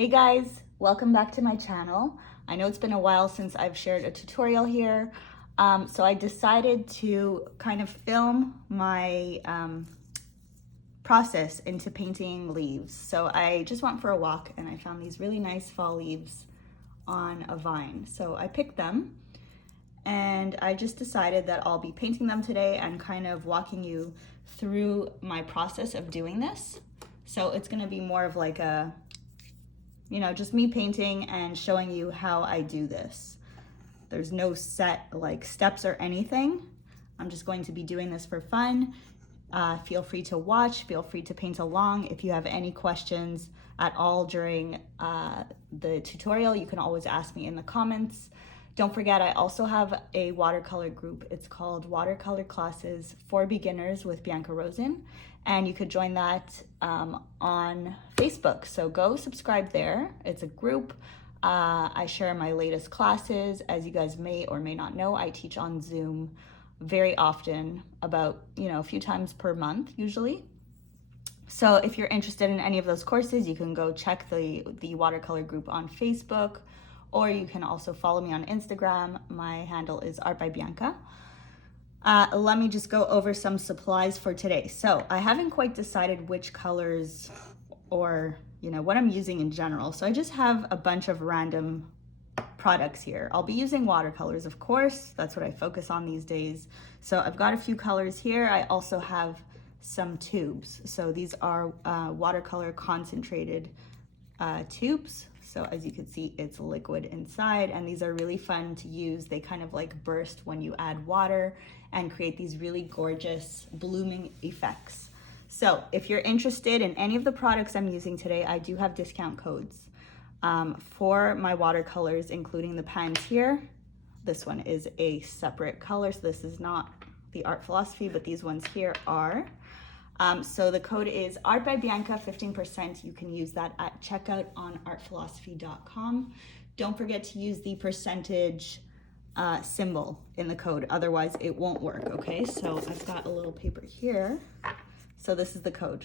Hey guys, welcome back to my channel. I know it's been a while since I've shared a tutorial here, so I decided to kind of film my process into painting leaves. So I just went for a walk and I found these really nice fall leaves on a vine. So I picked them and I just decided that I'll be painting them today and kind of walking you through my process of doing this. So it's gonna be more of like a, just me painting and showing you how I do this. There's no set like steps or anything. I'm just going to be doing this for fun. Feel free to watch, feel free to paint along. If you have any questions at all during the tutorial, you can always ask me in the comments. Don't forget, I also have a watercolor group. It's called Watercolor Classes for Beginners with Bianca Rosen, and you could join that on Facebook. So go subscribe there. It's a group. I share my latest classes. As you guys may or may not know, I teach on Zoom very often, about a few times per month usually. So if you're interested in any of those courses, you can go check the watercolor group on Facebook, or you can also follow me on Instagram. My handle is Art by Bianca. Let me just go over some supplies for today. So I haven't quite decided which colors or what I'm using in general. So I just have a bunch of random products here. I'll be using watercolors, of course. That's what I focus on these days. So I've got a few colors here. I also have some tubes. So these are watercolor concentrated tubes. So as you can see, it's liquid inside, and these are really fun to use. They kind of like burst when you add water and create these really gorgeous blooming effects. So if you're interested in any of the products I'm using today, I do have discount codes for my watercolors, including the pans here. This one is a separate color, so this is not the Art Philosophy, but these ones here are. So the code is Art by Bianca, 15%. You can use that at checkout on artphilosophy.com. Don't forget to use the percentage symbol in the code, otherwise it won't work, okay? So I've got a little paper here. So this is the code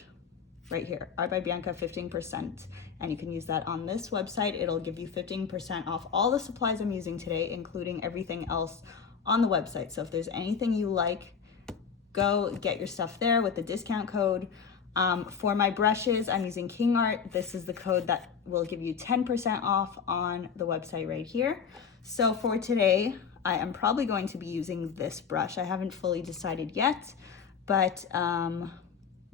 right here, Art by Bianca, 15%. And you can use that on this website. It'll give you 15% off all the supplies I'm using today, including everything else on the website. So if there's anything you like, go get your stuff there with the discount code. For my brushes, I'm using King Art. This is the code that will give you 10% off on the website right here. So for today, I am probably going to be using this brush. I haven't fully decided yet, but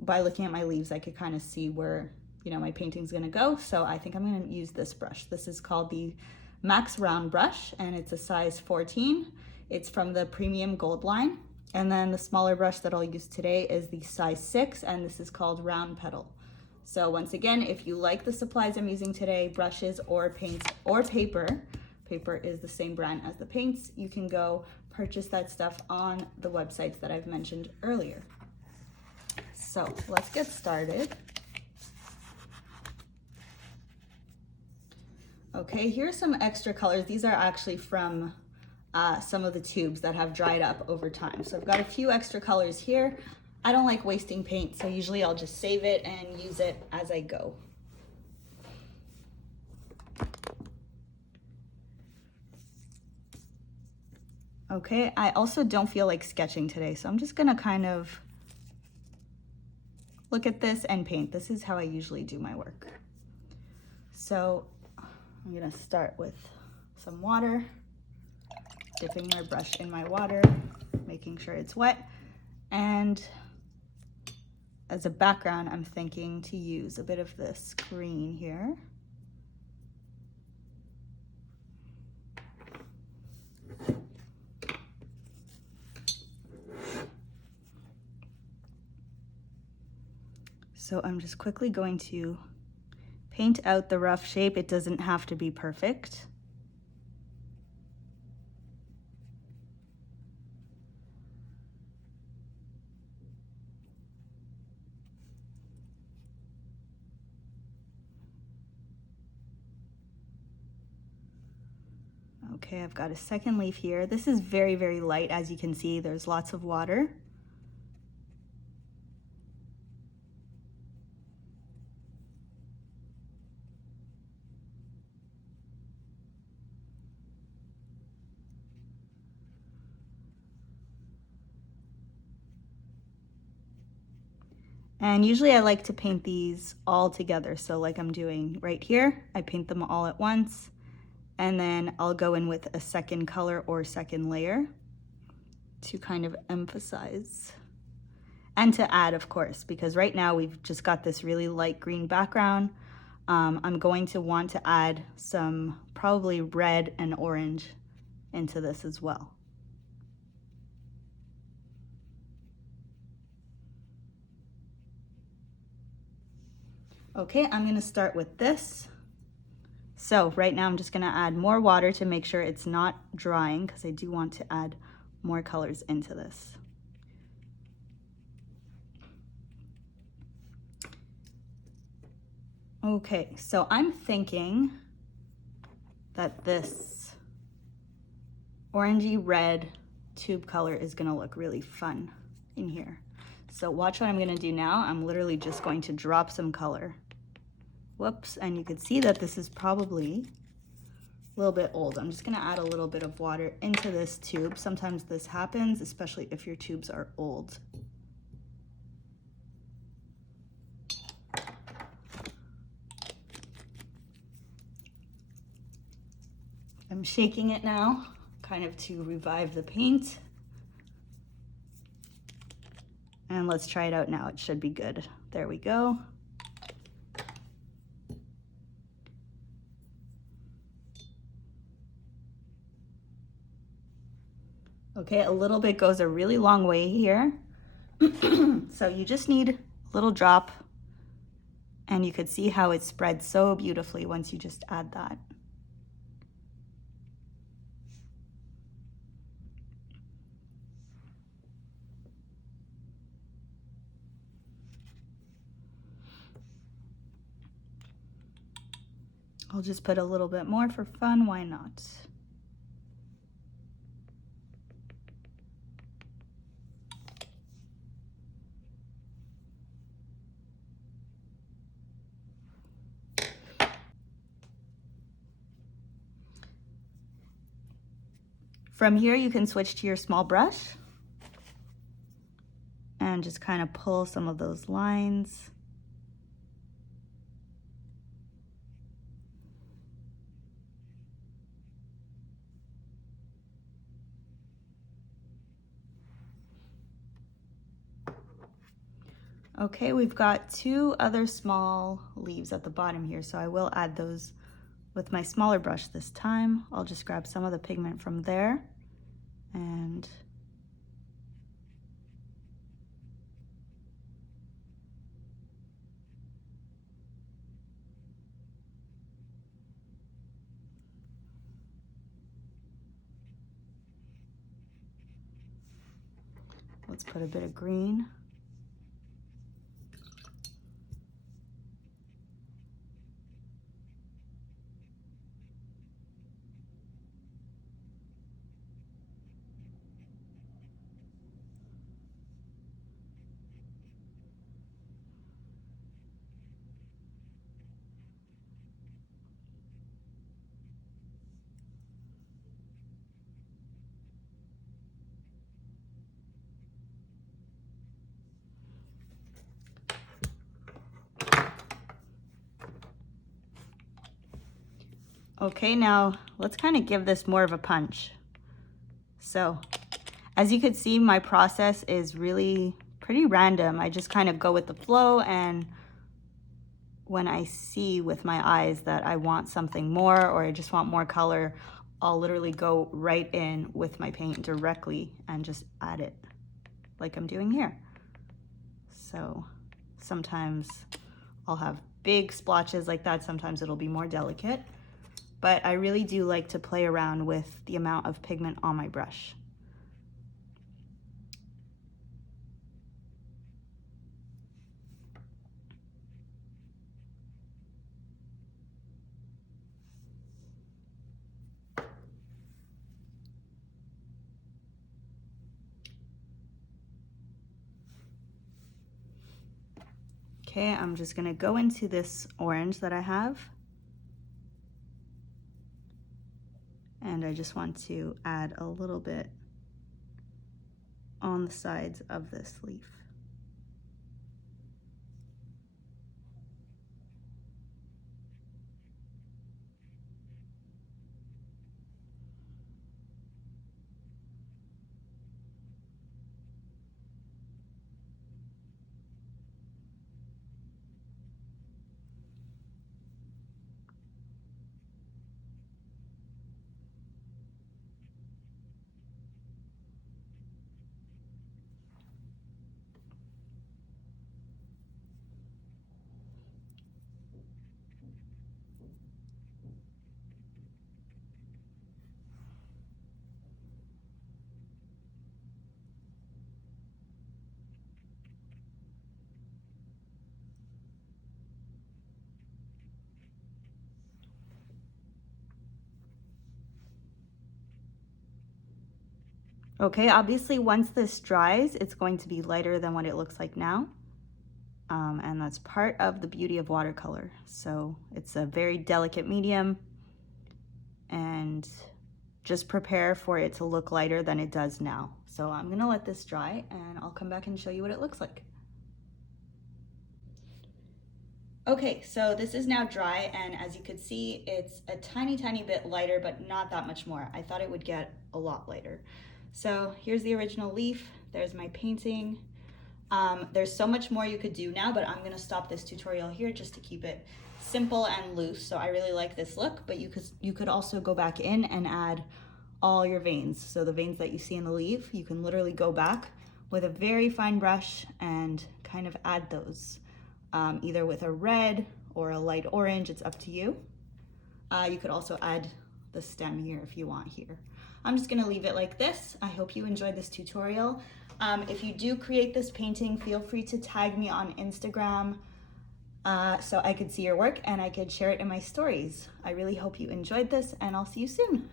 by looking at my leaves, I could kind of see where my painting's gonna go. So I think I'm gonna use this brush. This is called the Max Round brush, and it's a size 14. It's from the Premium Gold line. And then the smaller brush that I'll use today is the size 6, and this is called Round Petal. So once again, if you like the supplies I'm using today, brushes or paints or paper is the same brand as the paints, you can go purchase that stuff on the websites that I've mentioned earlier. So let's get started. Okay, here's some extra colors. These are actually from some of the tubes that have dried up over time. So I've got a few extra colors here. I don't like wasting paint, so usually I'll just save it and use it as I go. Okay, I also don't feel like sketching today, so I'm just gonna kind of look at this and paint. This is how I usually do my work. So I'm gonna start with some water, dipping my brush in my water, making sure it's wet. And as a background, I'm thinking to use a bit of this green here. So I'm just quickly going to paint out the rough shape. It doesn't have to be perfect. Okay, I've got a second leaf here. This is very, very light. As you can see, there's lots of water. And usually I like to paint these all together. So like I'm doing right here, I paint them all at once, and then I'll go in with a second color or second layer to kind of emphasize and to add, of course, because right now we've just got this really light green background. I'm going to want to add some probably red and orange into this as well. Okay, I'm gonna start with this. So right now I'm just gonna add more water to make sure it's not drying, because I do want to add more colors into this. Okay, so I'm thinking that this orangey red tube color is gonna look really fun in here. So watch what I'm gonna do now. I'm literally just going to drop some color. Whoops, and you can see that this is probably a little bit old. I'm just gonna add a little bit of water into this tube. Sometimes this happens, especially if your tubes are old. I'm shaking it now, kind of to revive the paint. And let's try it out now. It should be good. There we go. Okay, a little bit goes a really long way here. So you just need a little drop, and you could see how it spreads so beautifully once you just add that. I'll just put a little bit more for fun, why not? From here, you can switch to your small brush and just kind of pull some of those lines. Okay, we've got two other small leaves at the bottom here, so I will add those with my smaller brush this time. I'll just grab some of the pigment from there and let's put a bit of green. Okay, now let's kind of give this more of a punch. So, as you can see, my process is really pretty random. I just kind of go with the flow, and when I see with my eyes that I want something more or I just want more color, I'll literally go right in with my paint directly and just add it like I'm doing here. So sometimes I'll have big splotches like that, sometimes it'll be more delicate. But I really do like to play around with the amount of pigment on my brush. Okay, I'm just gonna go into this orange that I have. And I just want to add a little bit on the sides of this leaf. Okay, obviously once this dries, it's going to be lighter than what it looks like now. And that's part of the beauty of watercolor. So it's a very delicate medium, and just prepare for it to look lighter than it does now. So I'm gonna let this dry and I'll come back and show you what it looks like. Okay, so this is now dry, and as you could see, it's a tiny bit lighter, but not that much more. I thought it would get a lot lighter. So here's the original leaf. There's my painting. There's so much more you could do now, but I'm gonna stop this tutorial here just to keep it simple and loose. So I really like this look, but you could also go back in and add all your veins. So the veins that you see in the leaf, you can literally go back with a very fine brush and kind of add those, either with a red or a light orange, it's up to you. You could also add the stem here if you want here. I'm just gonna leave it like this. I hope you enjoyed this tutorial. If you do create this painting, feel free to tag me on Instagram so I could see your work and I could share it in my stories. I really hope you enjoyed this, and I'll see you soon.